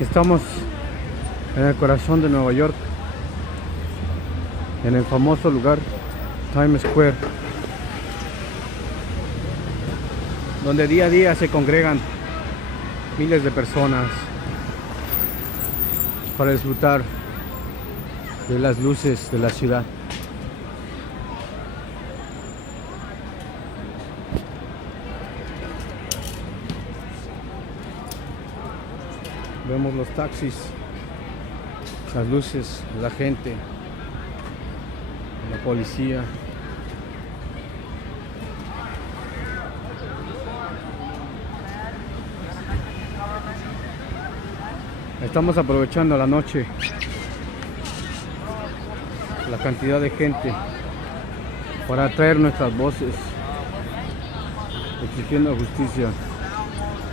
Estamos en el corazón de Nueva York, en el famoso lugar Times Square, donde día a día se congregan miles de personas para disfrutar de las luces de la ciudad. Vemos los taxis, las luces, la gente, la policía. Estamos aprovechando la noche, la cantidad de gente, para traer nuestras voces, exigiendo justicia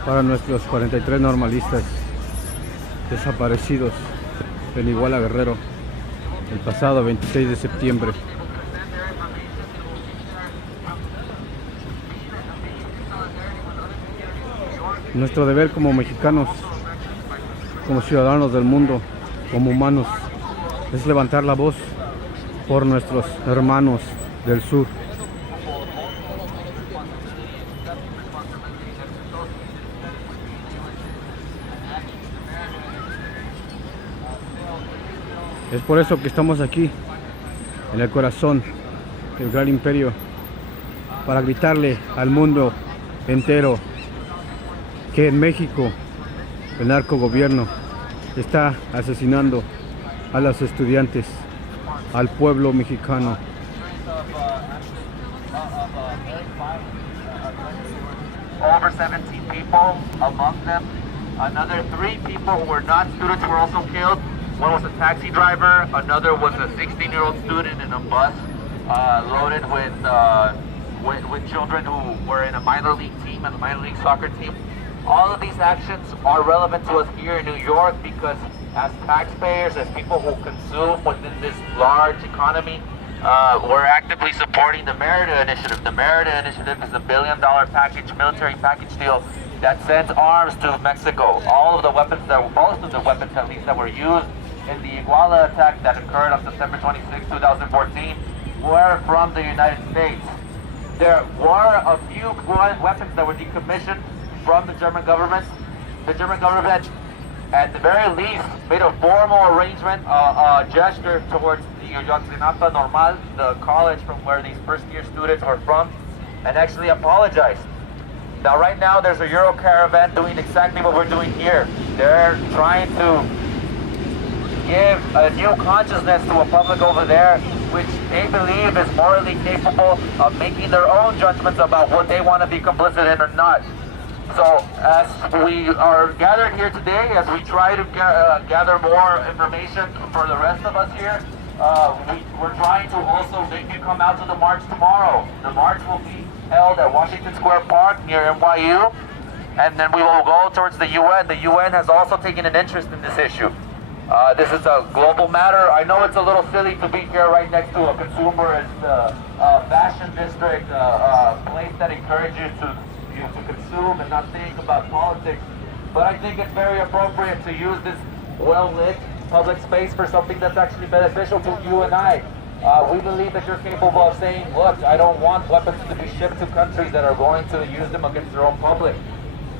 para nuestros 43 normalistas desaparecidos en Iguala, Guerrero, el pasado 26 de septiembre. Nuestro deber como mexicanos, como ciudadanos del mundo, como humanos, es levantar la voz por nuestros hermanos del sur. Es por eso que estamos aquí, en el corazón del gran imperio, para gritarle al mundo entero que en México el narcogobierno está asesinando a los estudiantes, al pueblo mexicano. Over 17 people, among them another 3 people who were not students were also killed. One was a taxi driver, another was a 16-year-old student in a bus loaded with children who were in a minor league team and a minor league soccer team. All of these actions are relevant to us here in New York because as taxpayers, as people who consume within this large economy, we're actively supporting the Merida Initiative. The Merida Initiative is a $1 billion package, military package deal that sends arms to Mexico. All of the weapons most of the weapons at least that were used in the Iguala attack that occurred on September 26, 2014 were from the United States. There were a few weapons that were decommissioned from the German government. The German government, at the very least, made a formal arrangement, a gesture towards the Ayotzinapa Normal, the college from where these first-year students were from, and actually apologized. Now, right now, there's a Euro caravan doing exactly what we're doing here. They're trying to give a new consciousness to a public over there, which they believe is morally capable of making their own judgments about what they want to be complicit in or not. So, as we are gathered here today, as we try to gather more information for the rest of us here, we're trying to also make you come out to the march tomorrow. The march will be held at Washington Square Park near NYU, and then we will go towards the UN. The UN has also taken an interest in this issue. This is a global matter. I know it's a little silly to be here right next to a consumerist fashion district, place that encourages you to consume and not think about politics. But I think it's very appropriate to use this well-lit public space for something that's actually beneficial to you and I. We believe that you're capable of saying, look, I don't want weapons to be shipped to countries that are going to use them against their own public.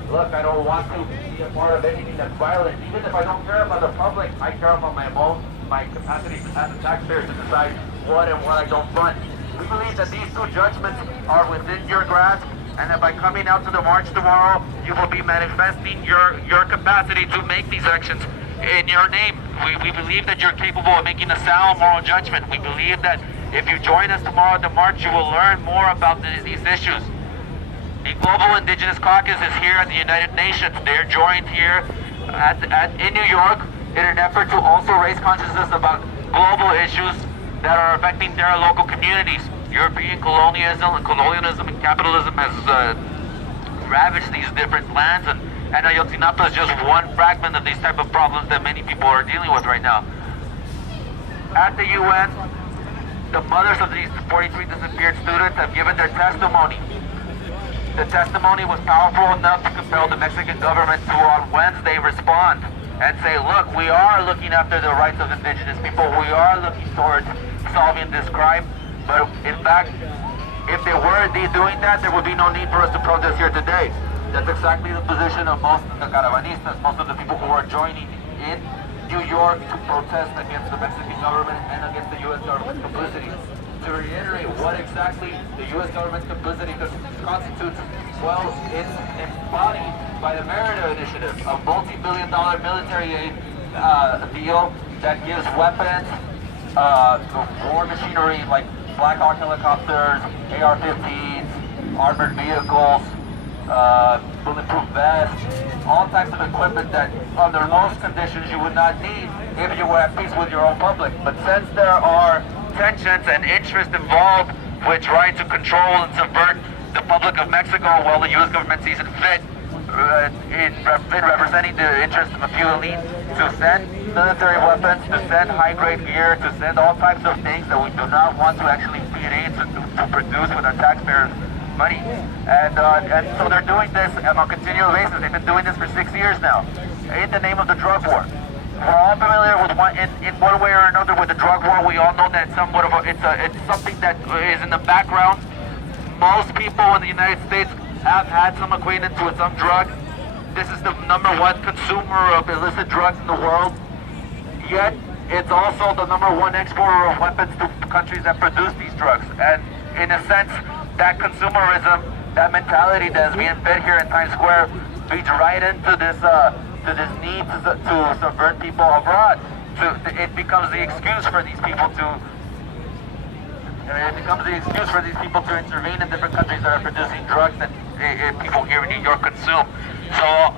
Look, I don't want to be a part of anything that's violent. Even if I don't care about the public, I care about my capacity as a taxpayer to decide what and what I don't fund. We believe that these 2 judgments are within your grasp, and that by coming out to the march tomorrow, you will be manifesting your capacity to make these actions in your name. We believe that you're capable of making a sound moral judgment. We believe that if you join us tomorrow at the march, you will learn more about these issues. The Global Indigenous Caucus is here at the United Nations. They're joined here in New York in an effort to also raise consciousness about global issues that are affecting their local communities. European colonialism and capitalism has ravaged these different lands, and Ayotzinapa is just one fragment of these type of problems that many people are dealing with right now. At the UN, the mothers of these 43 disappeared students have given their testimony. The testimony was powerful enough to compel the Mexican government to, on Wednesday, respond. and say, look, we are looking after the rights of indigenous people, we are looking towards solving this crime, but in fact, if they were indeed doing that, there would be no need for us to protest here today. That's exactly the position of most of the caravanistas, most of the people who are joining in New York to protest against the Mexican government and against the U.S. government's complicity. To reiterate what exactly the U.S. government's complicity constitutes, well, it's embodied by the Merida Initiative, a multi-billion-dollar military aid deal that gives weapons, war machinery like Black Hawk helicopters, AR-15s, armored vehicles, bulletproof vests, all types of equipment that under most conditions you would not need if you were at peace with your own public. But since there are tensions and interest involved with trying to control and subvert the public of Mexico, well, the U.S. government sees it fit in representing the interest of a few elites to send military weapons, to send high-grade gear, to send all types of things that we do not want to actually feed in to produce with our taxpayers' money. And so they're doing this on a continual basis. They've been doing this for 6 years now, in the name of the drug war. We're all familiar with in one way or another with the drug war. We all know that it's something that is in the background. Most people in the United States have had some acquaintance with some drug. This is the #1 consumer of illicit drugs in the world. Yet, it's also the #1 exporter of weapons to countries that produce these drugs. And in a sense, that consumerism, that mentality that is being fed here in Times Square feeds right into this need to subvert people abroad. It becomes the excuse for these people to intervene in different countries that are producing drugs that people here in New York consume. So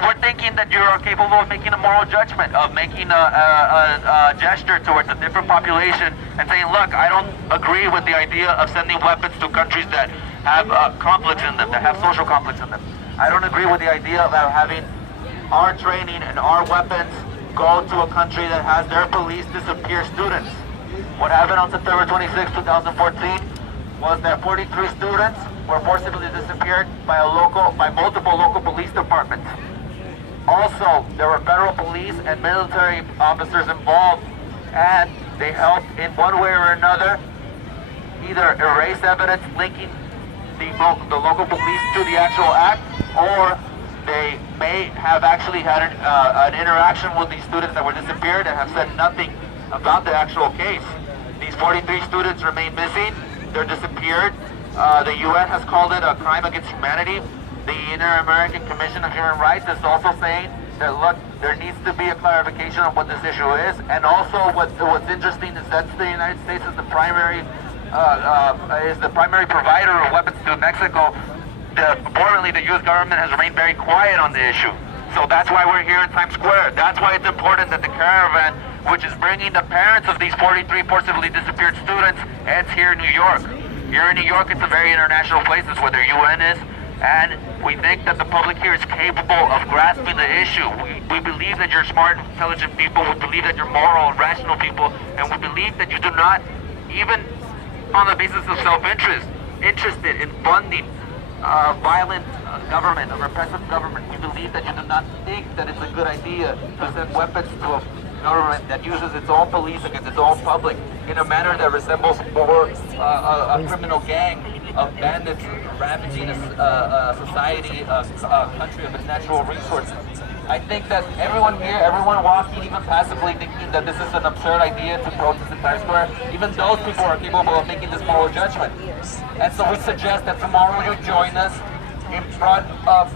we're thinking that you're capable of making a moral judgment, of making a gesture towards a different population and saying, look, I don't agree with the idea of sending weapons to countries that have conflicts in them, that have social conflicts in them. I don't agree with the idea of having our training and our weapons go to a country that has their police disappear students. What happened on September 26, 2014 was that 43 students were forcibly disappeared by multiple local police departments. Also, there were federal police and military officers involved, and they helped in one way or another either erase evidence linking the local police to the actual act, or they may have actually had an interaction with these students that were disappeared and have said nothing about the actual case. These 43 students remain missing. They're disappeared. The UN has called it a crime against humanity. The Inter-American Commission of Human Rights is also saying that, look, there needs to be a clarification on what this issue is. And also what's interesting is that the United States is the primary provider of weapons to Mexico. Importantly, the U.S. government has remained very quiet on the issue. So that's why we're here in Times Square. That's why it's important that the caravan, which is bringing the parents of these 43 forcibly disappeared students, ends here in New York. Here in New York, it's a very international place. It's where the UN is. And we think that the public here is capable of grasping the issue. We believe that you're smart, intelligent people. We believe that you're moral and rational people. And we believe that you do not, even on the basis of self-interest, interested in funding violent government, a repressive government. We believe that you do not think that it's a good idea to send weapons to a government that uses its own police against its own public in a manner that resembles more a criminal gang of bandits ravaging a society, a country of its natural resources. I think that everyone here, everyone walking even passively thinking that this is an absurd idea to protest in Times Square, even those people are capable of making this moral judgment. And so we suggest that tomorrow you join us in front of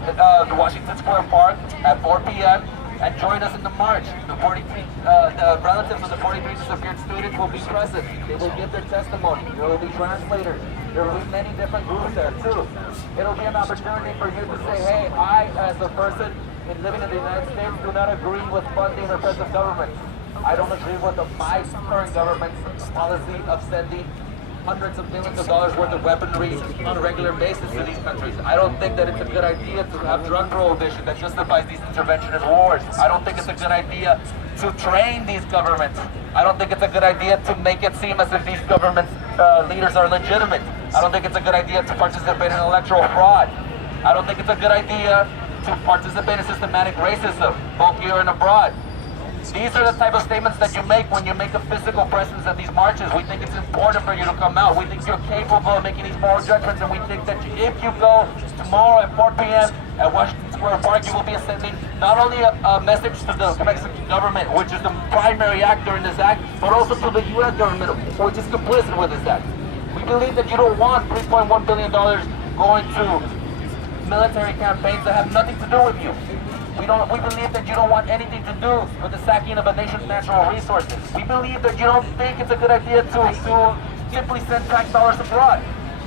the Washington Square Park at 4 p.m. and join us in the march. The relatives of the 43 disappeared students will be present. They will give their testimony. There will be translators. There will be many different groups there too. It'll be an opportunity for you to say, hey, I as a person living in the United States do not agree with funding repressive governments. I don't agree with my current government's policy of sending hundreds of millions of dollars worth of weaponry on a regular basis to these countries. I don't think that it's a good idea to have drug prohibition that justifies these interventionist wars. I don't think it's a good idea to train these governments. I don't think it's a good idea to make it seem as if these governments' leaders are legitimate. I don't think it's a good idea to participate in electoral fraud. I don't think it's a good idea to participate in systematic racism, both here and abroad. These are the type of statements that you make when you make a physical presence at these marches. We think it's important for you to come out. We think you're capable of making these moral judgments, and we think that if you go tomorrow at 4 p.m. at Washington Square Park, you will be sending not only a message to the Mexican government, which is the primary actor in this act, but also to the U.S. government, which is complicit with this act. We believe that you don't want $3.1 billion going to military campaigns that have nothing to do with you. We believe that you don't want anything to do with the sacking of a nation's natural resources. We believe that you don't think it's a good idea to simply send tax dollars abroad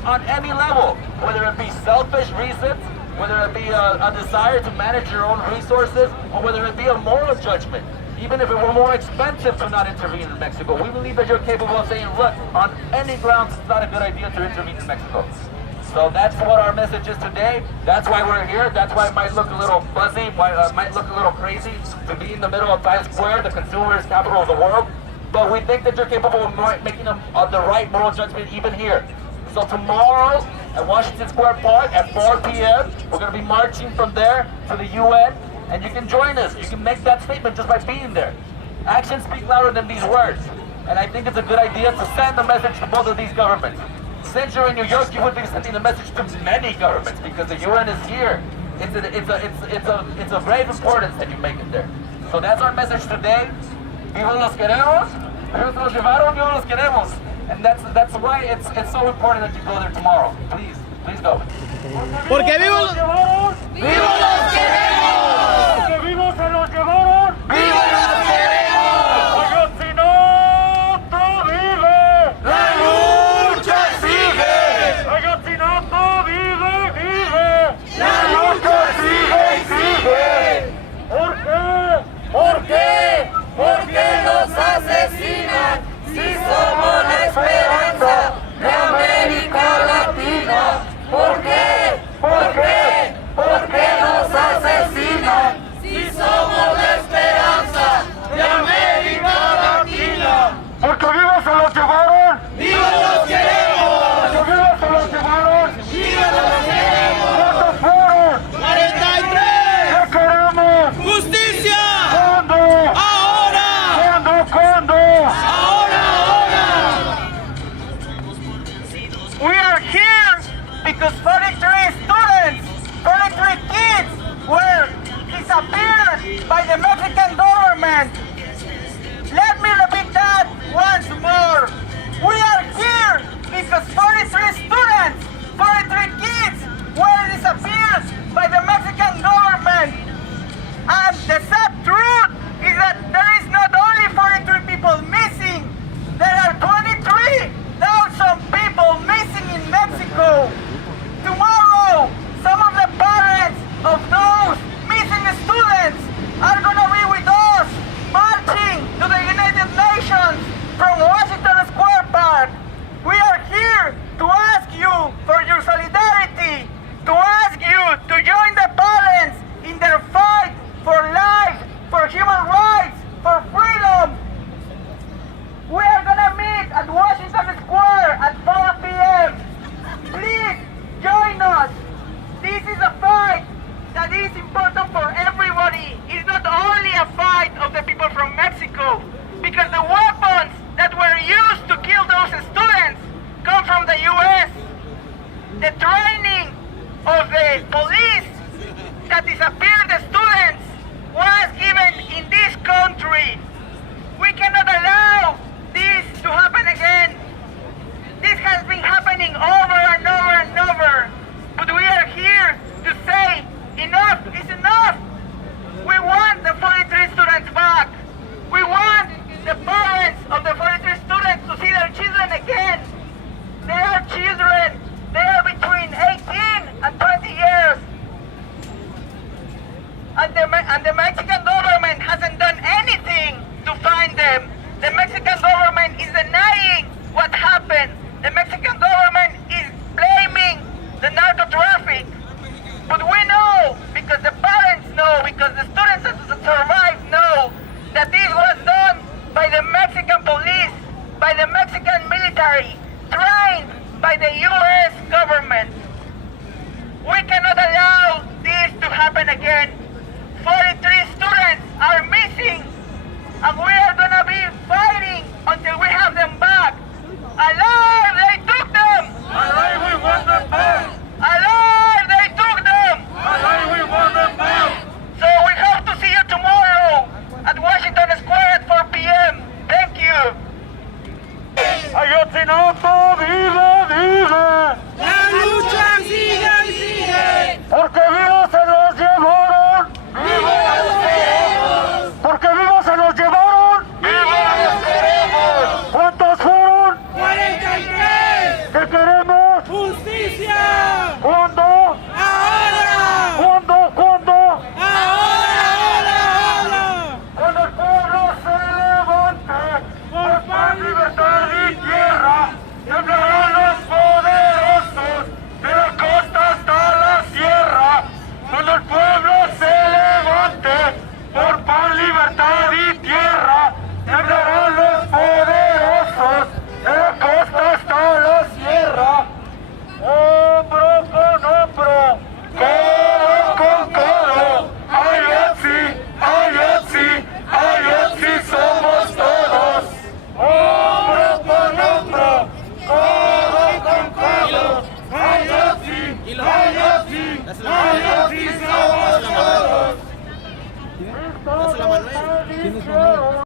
on any level, whether it be selfish reasons, whether it be a desire to manage your own resources, or whether it be a moral judgment. Even if it were more expensive to not intervene in Mexico, we believe that you're capable of saying, look, on any grounds, it's not a good idea to intervene in Mexico. So that's what our message is today. That's why we're here. That's why it might look a little fuzzy, might look a little crazy to be in the middle of Times Square, the consumer's capital of the world. But we think that you're capable of making the right moral judgment even here. So tomorrow at Washington Square Park at 4 p.m., we're going to be marching from there to the UN, and you can join us. You can make that statement just by being there. Actions speak louder than these words. And I think it's a good idea to send a message to both of these governments. Since you're in New York, you would be sending a message to many governments because the UN is here. It's of great importance that you make it there. So that's our message today. Viva los queremos. Viva los llevaron. Viva los queremos. And that's why it's so important that you go there tomorrow. Please go. Porque vivos los llevaron. ¡Viva los queremos! Porque vivos se los llevaron. ¡Viva los queremos! Ayotzinapa vive. La lucha sigue. Ayotzinapa vive. La lucha sigue. ¿Por qué? ¿Por qué? ¿Por qué nos asesinan si somos la esperanza de América Latina? ¿Por qué? ¿Por qué? ¿Por qué nos asesinan si somos la esperanza de América Latina? Porque vivos se los llevaron. ¡Viva los queremos! Porque vivos se los llevaron. ¡Viva los queremos! ¿Cuántos fueron? 43. ¿Qué queremos? ¡Justicia! ¿Cuándo? ¡Ahora! ¿Cuándo? ¡Ahora! We are here because 43 students, 43 kids were disappeared by the Mexican government. Let me repeat that once more. We are here because 43 students, 43 kids were disappeared by the Mexican government. And the sad truth is that there is not only 43 people missing, there are 23,000 people missing in Mexico. Tomorrow, some of the parents of those missing students are going to be with us, marching to the United Nations from Washington Square Park. We are here to ask you for your solidarity, to ask you to join the parents in their fight for life, for human rights, for freedom. We are going to meet at Washington Square at 4 p.m. Please join us. This is a fight that is important for everybody. It's not only a fight of the people from Mexico, because the weapons that were used to kill those students come from the U.S. The training of the police that disappeared the students was given in this country. We cannot allow this to happen again. This has been happening over and over and over. But we are here to say enough is enough. We want the 43 students back. We want the parents of the 43 students to see their children again. They are children. They are between 18 and 20 years. And the Mexican